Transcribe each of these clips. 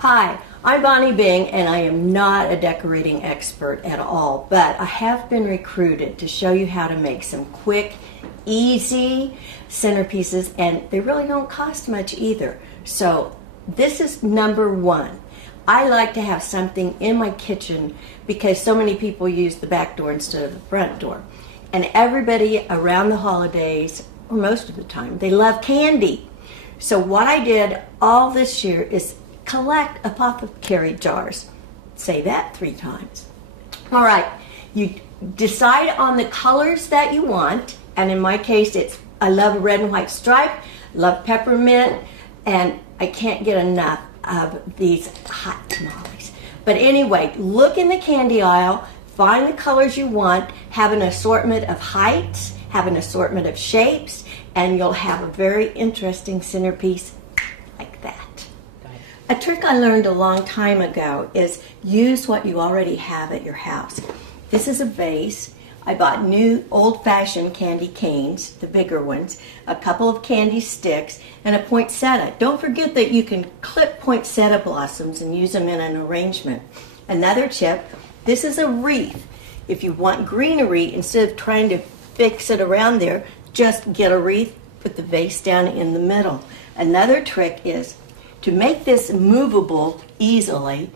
Hi, I'm Bonnie Bing, and I am not a decorating expert at all, but I have been recruited to show you how to make some quick, easy centerpieces, and they really don't cost much either. So this is number one. I like to have something in my kitchen because so many people use the back door instead of the front door. And everybody around the holidays, or most of the time, they love candy. So what I did all this year is collect apothecary jars. Say that 3 times. All right, you decide on the colors that you want, and in my case, I love a red and white stripe, love peppermint, and I can't get enough of these hot tamales. But anyway, look in the candy aisle, find the colors you want, have an assortment of heights, have an assortment of shapes, and you'll have a very interesting centerpiece like that. A trick I learned a long time ago is use what you already have at your house. This is a vase. I bought new old-fashioned candy canes, the bigger ones, a couple of candy sticks, and a poinsettia. Don't forget that you can clip poinsettia blossoms and use them in an arrangement. Another tip, this is a wreath. If you want greenery, instead of trying to fix it around there, just get a wreath, put the vase down in the middle. Another trick is to make this movable easily,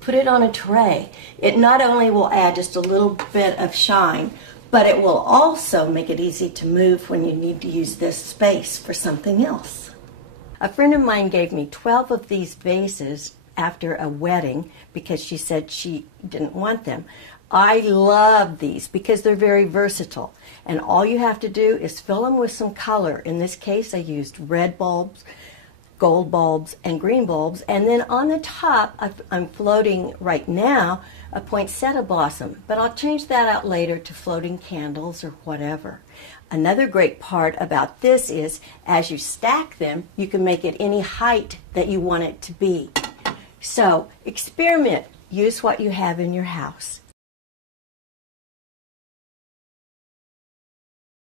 put it on a tray. It not only will add just a little bit of shine, but it will also make it easy to move when you need to use this space for something else. A friend of mine gave me 12 of these vases after a wedding because she said she didn't want them. I love these because they're very versatile, and all you have to do is fill them with some color. In this case, I used red bulbs, gold bulbs, and green bulbs, and then on the top I'm floating right now a poinsettia blossom, but I'll change that out later to floating candles or whatever. Another great part about this is as you stack them, you can make it any height that you want it to be. So experiment, use what you have in your house.